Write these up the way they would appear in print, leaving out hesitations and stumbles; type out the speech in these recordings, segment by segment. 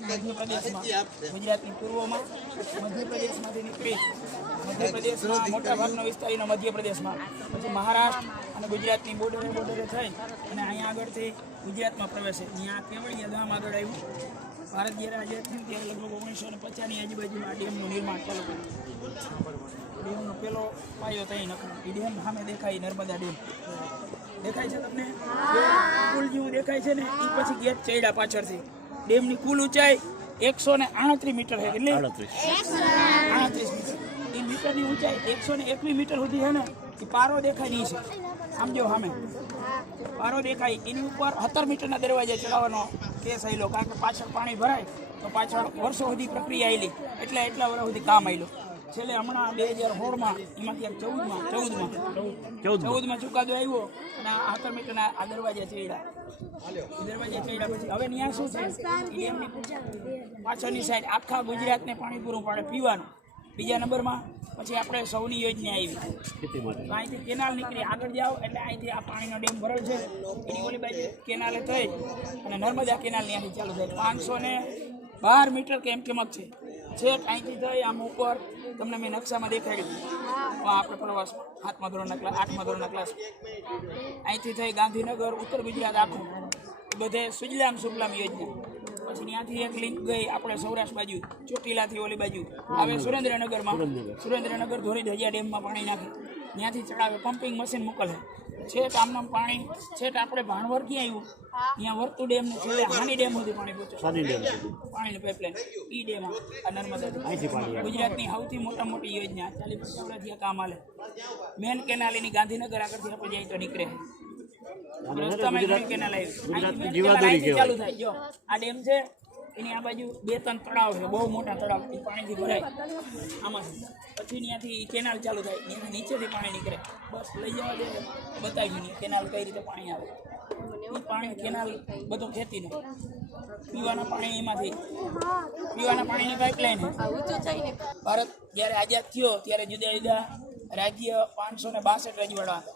મધ્યપ્રદેશમાં, ગુજરાતની પૂર્વમાં, મધ્યપ્રદેશમાંથી નીકળી મધ્યપ્રદેશમાં મોટા ભાગનો વિસ્તાર એનો મધ્યપ્રદેશમાં, પછી મહારાષ્ટ્ર અને ગુજરાતની બોર્ડરે થઈ અને અહીંયા આગળથી ગુજરાતમાં પ્રવેશે. અહીંયા કેવડિયા ગામ આગળ આવ્યું. ભારત જ્યારે આઝાદ થયું ત્યારે લગભગ 1950ની આજુબાજુમાં આ ડેમનું નિર્માણ ચાલુ કર્યું. ડેમનો પેલો પાયો ત્યાં નખાયો. એ ડેમ સામે દેખાય, નર્મદા ડેમ દેખાય છે તમને? પુલ જેવું દેખાય છે ને, એ પછી ગેટ ચડ્યા પાછળથી. ડેમની કુલ ઊંચાઈ 138 મીટર છે. કેટલી? 38 મીટર. એ મીટરની ઊંચાઈ 121 મીટર સુધી છે ને, એ પારો દેખાય નહીં છે. સમજો, સામે પારો દેખાય. એની ઉપર 17 મીટરના દરવાજા ચડાવવાનો કેસ આવેલો, કારણ કે પાછળ પાણી ભરાય તો પાછળ વર્ષો સુધી પ્રક્રિયા આવેલી, એટલા વર્ષ સુધી કામ આવેલું. છેલ્લે હમણાં 2016માં એમાંથી 14માં ચુકાદો આવ્યો અને 17 મીટરના આ દરવાજા ચડ્યા. પછી હવે ત્યાં શું છે, ડેમની પાછળની સાઈડ આખા ગુજરાતને પાણી પૂરું પાડે પીવાનું. બીજા નંબરમાં પછી આપણે સૌની યોજના આવી. અહીંથી કેનાલ નીકળી આગળ જાઓ એટલે અહીંથી આ પાણીનો ડેમ ભરેલ છે, એની ઓલી બાજુ કેનાલે થઈ અને નર્મદા કેનાલ ત્યાંથી ચાલુ થાય. 512 મીટર કેમક છે. છેક અહીંથી થઈ આમ ઉપર તમને મેં નકશામાં દેખાડ્યું. આપણે પ્રવાસમાં 8મા ધોરણના ક્લાસ અહીંથી થઈ ગાંધીનગર, ઉત્તર ગુજરાત આખું બધે સુજલામ સુફલામ યોજના. પછી ત્યાંથી એક લિંક ગઈ આપણે સૌરાષ્ટ્ર બાજુ, ચોટીલાથી ઓલી બાજુ આવે સુરેન્દ્રનગર ધોરી ધજા ડેમમાં પાણી નાખે, ત્યાંથી ચડાવે, પમ્પિંગ મશીન મોકલે. છેક આમનામ પાણી છેક આપણે ભાણવર ક્યાં આવ્યું, ત્યાં વર્તુ ડેમ ને છેલ્લે હાની ડેમ સુધી પાણી પહોંચે. પાણીની પાઇપલાઇન ઈ ડેમ આ નર્મદા. ગુજરાતની સૌથી મોટી યોજના 40-50 વર્ષથી કામ હાલે. મેન કેનાલ એની ગાંધીનગર આગળથી આપણે જઈએ તો નીકળે. રસ્તામાં કેનાલ આવી ચાલુ થાય. જો આ ડેમ છે, એની આ બાજુ 2-3 તળાવ છે, બહુ મોટા તળાવ, એ પાણીથી ભરાય આમાંથી. પછી ત્યાંથી કેનાલ ચાલુ થાય, ત્યાંથી નીચેથી પાણી નીકળે. બસ લઈ જવા દે, બતાવી દઈએ કેનાલ કઈ રીતે પાણી આવે. એ પાણી કેનાલ બધું ખેતીનું પીવાના પાણી, એમાંથી પીવાના પાણીની પાઇપલાઇન. ભારત જ્યારે આઝાદ થયો ત્યારે જુદા જુદા રાજ્ય 562 રજવાડા હતા.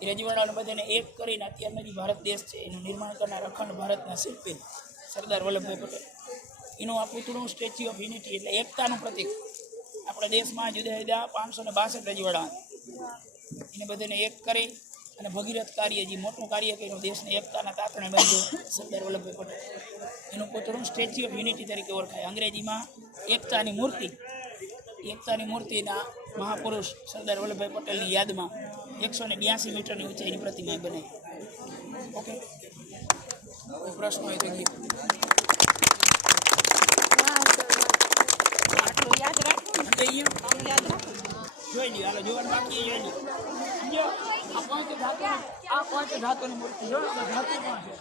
એ રજવાડાને બધાને એક કરીને અત્યારનો જે ભારત દેશ છે એનું નિર્માણ કરનાર અખંડ ભારતના શિલ્પી સરદાર વલ્લભભાઈ પટેલ, એનું આ પૂતળું સ્ટેચ્યુ ઓફ યુનિટી એટલે એકતાનું પ્રતિક. આપણા દેશમાં જુદા જુદા 562 રજવાડા, એને બધાને એક કરી અને ભગીરથ કાર્ય, જે મોટું કાર્ય કર્યું, દેશને એકતાના તાતણે બાંધ્યું સરદાર વલ્લભભાઈ પટેલ. એનું પૂતળું સ્ટેચ્યુ ઓફ યુનિટી તરીકે ઓળખાય. અંગ્રેજીમાં એકતાની મૂર્તિના મહાપુરુષ સરદાર વલ્લભભાઈ પટેલની યાદમાં 182 મીટરની ઊંચાઈની પ્રતિમા બનાવી. ઓકે, કોઈ પ્રશ્ન હોય તો જોઈ લ્યો. હાલો, જોવાનું બાકી જોઈ લ્યો. સમજો, આ 5 ધાતુની મૂર્તિ જો, ધાતુ પણ છે.